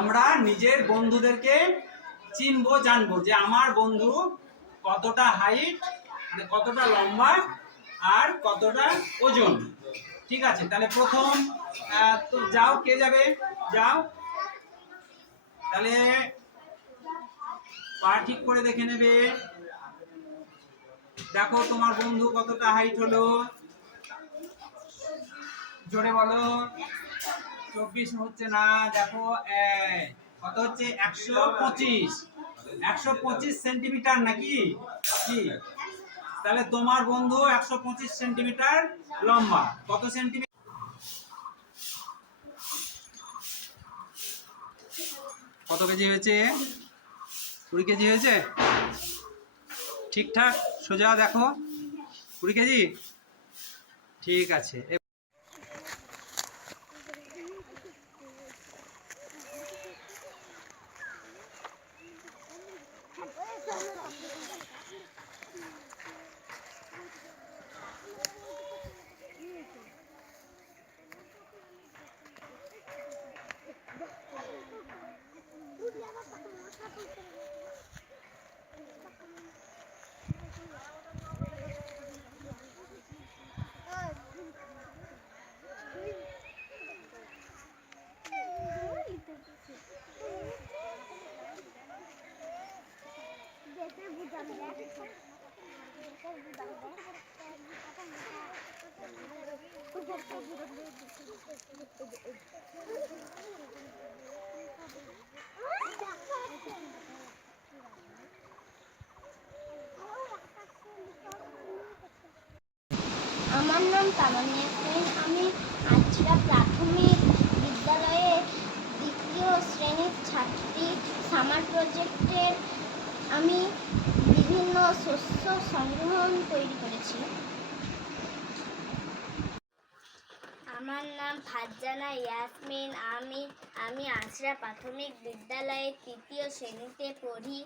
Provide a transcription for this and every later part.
আমরা নিজের বন্ধুদেরকে চিনবো, জানবো যে আমার বন্ধু কতটা হাইট, মানে কতটা লম্বা আর কতটা ওজন। ঠিক আছে, তাহলে প্রথম তো যাও, কে যাবে? যাও, তাহলে পা ঠিক করে দেখে নেবে। দেখো তোমার বন্ধু কতটা হাইট হলো, জোরে বলো। 24 হচ্ছে না, দেখো কত হচ্ছে? 125 সেন্টিমিটার নাকি কি? তাহলে তোমার বন্ধু 125 সেন্টিমিটার লম্বা। কত সেন্টিমিটার? কত কেজি হয়েছে? 20 কেজি হয়েছে। ঠিকঠাক সোজা দেখো, 20 কেজি। ঠিক আছে। আমার নাম তামান্না সেন। আমি আজরা প্রাথমিক বিদ্যালয়ের 2য় শ্রেণীর ছাত্রী। সামার প্রজেক্টের আমি বিভিন্ন শস্য সংগ্রহণ তৈরি করেছি। আমার নাম ফারজানা ইয়াসমিন। আমি আজরা প্রাথমিক বিদ্যালয়ের 3য় শ্রেণীতে পড়ি।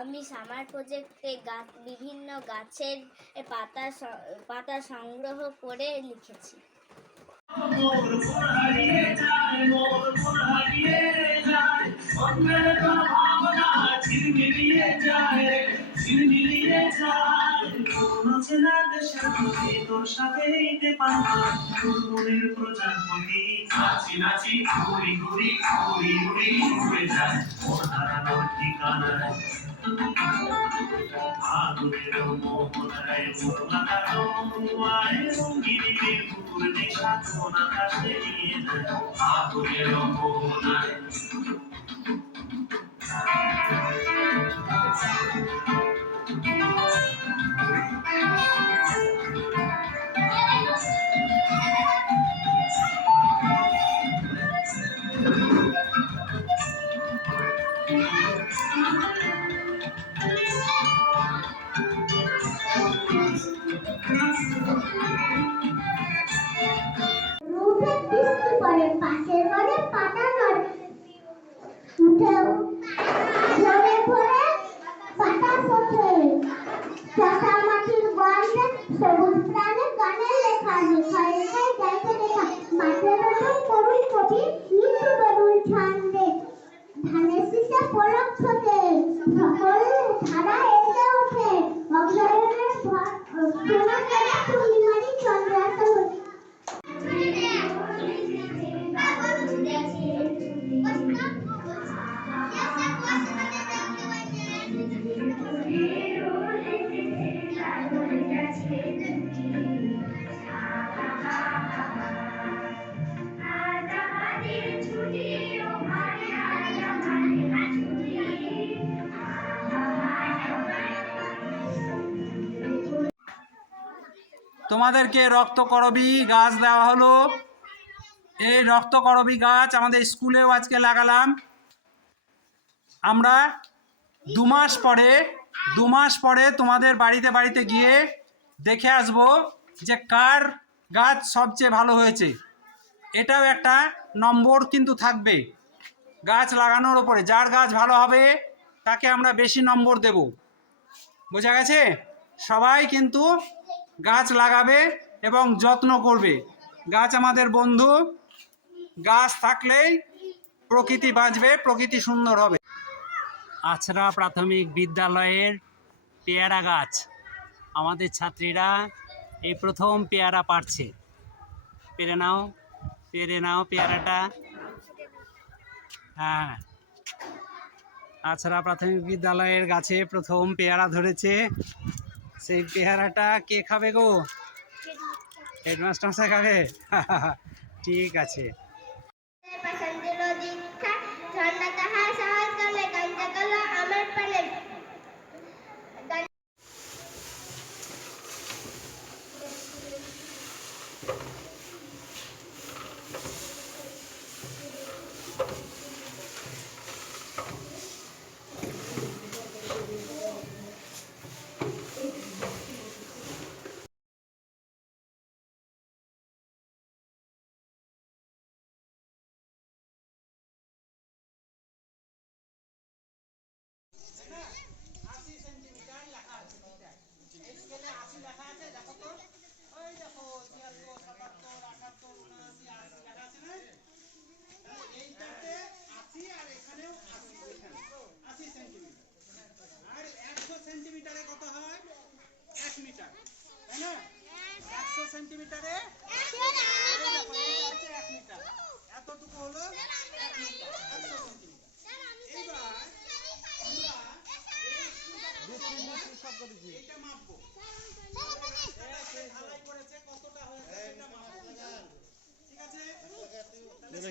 আমি সামার প্রজেক্টে বিভিন্ন গাছের পাতা সংগ্রহ করে লিখেছি। তোর সাথে প্রজাপতি নাচি নাচি ঘুরি ঘুরি ঘুরি ঘুরি ঘুরে যায় ওর হারানোর ঠিকানায়। আগুনের মোহনায় মোহনাকার আয় রঙিনে পুকুর নেশা কোন আকাশে নিয়ে যায়। আগুনের মোহনায় সবুজ প্রাণের গানের লেখা লেখায় লেখায় যাইতে দেখা মাঠের নতুন তরুণ কবি নিত্য তরুণ ছন্দে ধানের শীষে পলক ছোটে সকল ধারা এসে ওঠে অগ্রহায়ণের সোনা কেনা পূর্ণিমারি চন্দ্রাসন। তোমাদেরকে রক্তকরবী গাছ দেওয়া হলো। এই রক্তকরবী গাছ আমাদের স্কুলেও আজকে লাগালাম। আমরা 2 মাস পরে তোমাদের বাড়িতে বাড়িতে গিয়ে দেখে আসব যে কার গাছ সবচেয়ে ভালো হয়েছে। এটাও একটা নম্বর কিন্তু থাকবে গাছ লাগানোর ওপরে। যার গাছ ভালো হবে তাকে আমরা বেশি নম্বর দেব। বোঝা গেছে? সবাই কিন্তু গাছ লাগাবে এবং যত্ন করবে। গাছ আমাদের বন্ধু। গাছ থাকলেই প্রকৃতি বাঁচবে, প্রকৃতি সুন্দর হবে। আছড়া প্রাথমিক বিদ্যালয়ের পেয়ারা গাছ, আমাদের ছাত্রীরা এই প্রথম পেয়ারা পাড়ছে। পেরে নাও, পেরে নাও পেয়ারাটা। হ্যাঁ, আছড়া প্রাথমিক বিদ্যালয়ের গাছে প্রথম পেয়ারা ধরেছে। সেই পেয়ারাটা কে খাবে গো? হেডমাস্টার মশাই খাবে? ঠিক আছে। পছন্দের দীক্ষা ঝর্ণা তাহার সহজ গলে গঞ্জা গলা আমার পালে সেন্টিমিটারে কত হয়? 1 মিটার, তাই না? 100 সেন্টিমিটারে 1 মিটার, এতটুকু হলো 1 মিটার, 100 সেন্টিমিটার। এইবার এটা মাপবো, ঢালাই করেছে কতটা হয়েছে এটা মাপবো, ঠিক আছে?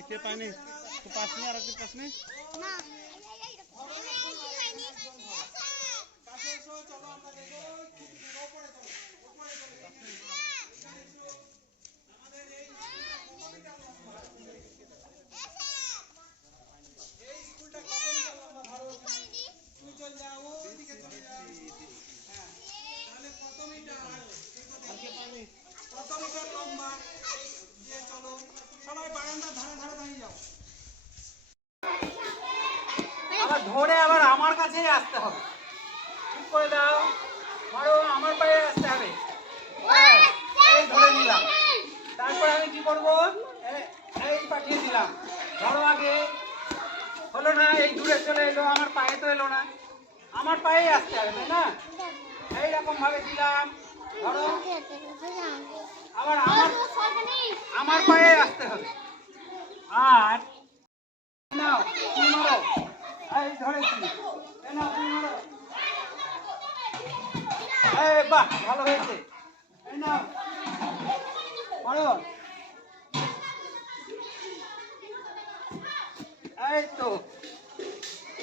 কে পানি পাস নেই, আর একটু পাস নেই। কাছে এসো, চলো আমরা দেখো ওপরে চলো, ওপরে চলো। আমাদের এই স্কুলটা কত মিটার লম্বা ধরো? তুমি চলে যাও, ওইদিকে চলে যাও। হ্যাঁ, তাহলে কত মিটার? কত মিটার লম্বা দিয়ে চলো। সবাই বারান্দার ধারে ধারে দাঁড়িয়ে যাও। আবার ধরে আবার আমার কাছেই আসতে হবে। ঠিক করে দাও, ধরো আমার পায়ে আসতে হবে। হ্যাঁ, এই ধরে নিলাম। তারপর আমি কি করব? এই পাঠিয়ে দিলাম। ধরো আগে, হলো না? এই দূরে চলে এলো, আমার পায়ে তো এলো না। আমার পায়েই আসতে হবে, তাই না? এইরকম ভাবে দিলাম, ধরো আবার আমার পায়ে আসতে হবে। আর নাও, তুমি মারো। এই ধরেছি, এই নাও, তুমি মারো। এই বাহ, ভালো হয়েছে। এই নাও, মারো। এই তো,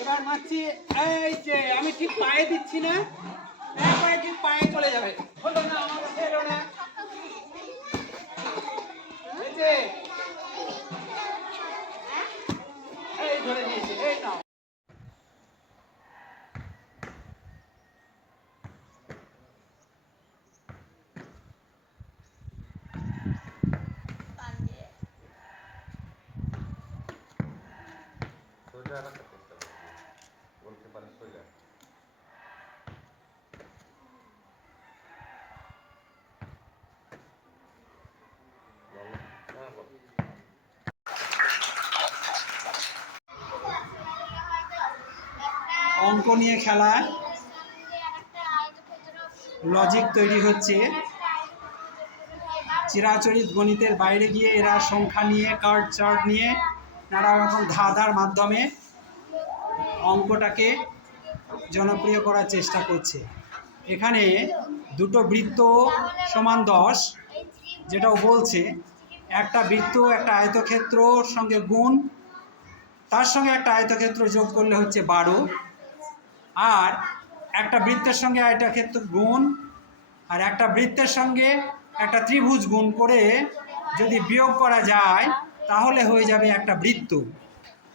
এবার মারছি। এই যে আমি ঠিক পায়ে দিচ্ছি না, একবারে ঠিক পায়ে চলে যাবে। হলো না, আমার কাছে এলো না। হয়েছে? এই ধরে নিয়েছি, এই নাও। অঙ্ক নিয়ে খেলা, লজিক তৈরি হচ্ছে। চিরাচরিত গণিতের বাইরে গিয়ে এরা সংখ্যা নিয়ে, কার্ড চার্ট নিয়ে নানা রকম ধাঁধার মাধ্যমে অঙ্কটাকে জনপ্রিয় করার চেষ্টা করছে। এখানে দুটো বৃত্ত সমান 10, যেটাও বলছে একটা বৃত্ত একটা আয়তক্ষেত্রর সঙ্গে গুণ, তার সঙ্গে একটা আয়তক্ষেত্র যোগ করলে হচ্ছে 12, আর একটা বৃত্তের সঙ্গে আয়তক্ষেত্র গুণ আর একটা বৃত্তের সঙ্গে একটা ত্রিভুজ গুণ করে যদি বিয়োগ করা যায় তাহলে হয়ে যাবে একটা বৃত্ত।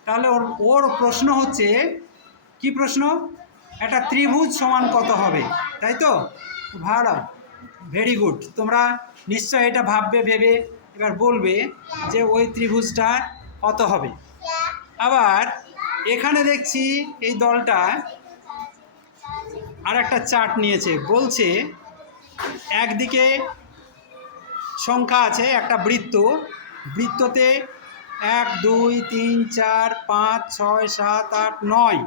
তাহলে ওর প্রশ্ন হচ্ছে, কি প্রশ্ন? একটা ত্রিভুজ সমান কত হবে, তাই তো? ভালো, ভেরি গুড। তোমরা নিশ্চয় এটা ভাববে, ভেবে এবার বলবে যে ওই ত্রিভুজটা কত হবে। আবার এখানে দেখছি এই দলটা আর একটা চার্ট নিয়েছে, বলছে একদিকে সংখ্যা আছে, একটা বৃত্ত, বৃত্ততে 1 2 3 4 5 6 7 8 9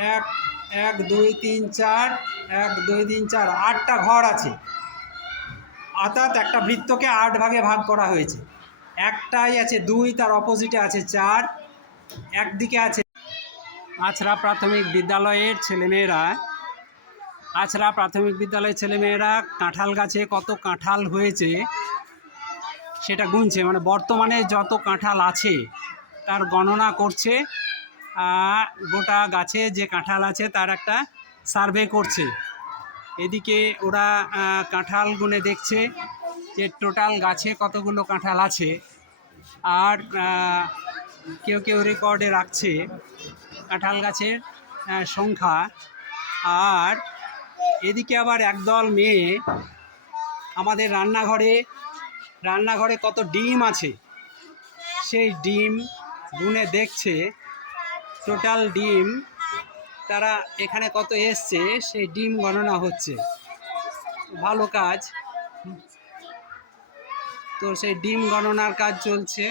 1 1 2 3 4 1 2 3 4 8টা ঘর আছে, অর্থাৎ একটা বৃত্তকে 8 ভাগে ভাগ করা হয়েছে। একটাই আছে 2, তার অপোজিটে আছে 4, একদিকে আছে। আছড়া প্রাথমিক বিদ্যালয়ের ছেলেমেয়েরা কাঁঠাল গাছে কত কাঁঠাল হয়েছে সেটা গুনছে, মানে বর্তমানে যত কাঁঠাল আছে তার গণনা করছে। গোটা গাছে যে কাঁঠাল আছে তার একটা সার্ভে করছে। এদিকে ওরা কাঁঠাল গুনে দেখছে যে টোটাল গাছে কতগুলো কাঁঠাল আছে, আর কেউ কেউ রেকর্ডে রাখছে কাঁঠাল গাছের সংখ্যা। আর এদিকে আবার একদল মেয়ে আমাদের রান্নাঘরে কত ডিম আছে সেই ডিম গুনে দেখছে। টোটাল ডিম তারা এখানে কত এসছে সেই ডিম গণনা হচ্ছে। ভালো কাজ। তো সেই ডিম গণনার কাজ চলছে,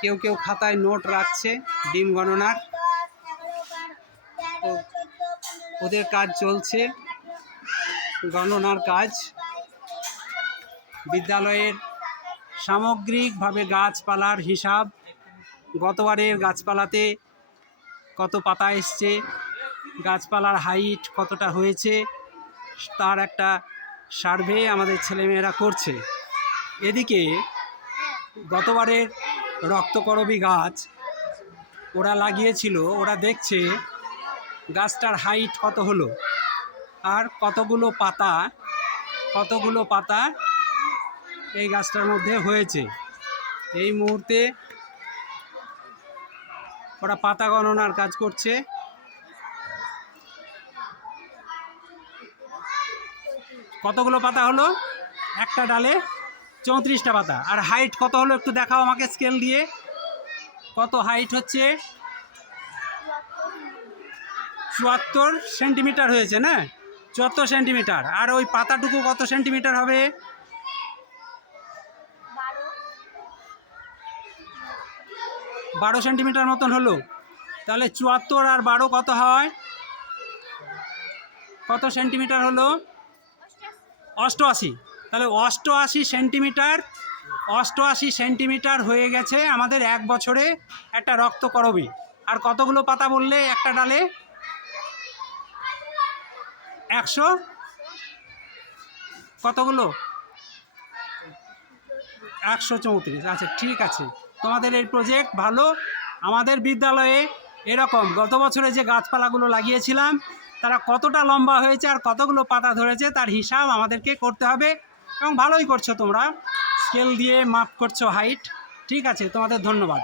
কেউ কেউ খাতায় নোট রাখছে ডিম গণনার। তো ওদের কাজ চলছে, গণনার কাজ। বিদ্যালয়ের সামগ্রিকভাবে গাছপালার হিসাব, গতবারের গাছপালাতে কত পাতা এসছে, গাছপালার হাইট কতটা হয়েছে তার একটা সার্ভে আমাদের ছেলেমেয়েরা করছে। এদিকে গতবারের রক্তকরবী গাছ ওরা লাগিয়েছিল, ওরা দেখছে গাছটার হাইট কত হলো আর কতগুলো পাতা এই গাছটার মধ্যে হয়েছে। এই মুহূর্তে ওরা পাতা গণনার কাজ করছে। কতগুলো পাতা হলো? একটা ডালে 34টা পাতা। আর হাইট কত হলো একটু দেখাও আমাকে স্কেল দিয়ে। কত হাইট হচ্ছে? 74 সেন্টিমিটার হয়েছে না? 74 সেন্টিমিটার। আর ওই পাতাটুকু কত সেন্টিমিটার হবে? 12 সেন্টিমিটার মতন হলো। তাহলে 74 আর 12 কত হয়? কত সেন্টিমিটার হলো? 88। তাহলে 88 সেন্টিমিটার হয়ে গেছে আমাদের এক বছরে একটা রক্তকরবী। আর কতগুলো পাতা বললে একটা ডালে? 100 কতগুলো? 134। আচ্ছা ঠিক আছে, তোমাদের এই প্রজেক্ট ভালো। আমাদের বিদ্যালয়ে এরকম গত বছরে যে গাছপালাগুলো লাগিয়েছিলাম তারা কতটা লম্বা হয়েছে আর কতগুলো পাতা ধরেছে তার হিসাব আমাদেরকে করতে হবে, এবং ভালোই করছো তোমরা, স্কেল দিয়ে মাপ করছো হাইট। ঠিক আছে, তোমাদের ধন্যবাদ।